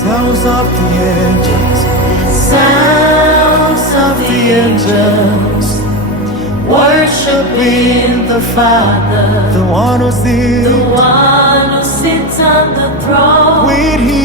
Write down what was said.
Sounds of the angels, sounds of the angels, worshiping the Father, the one who sits on the throne. We'd hear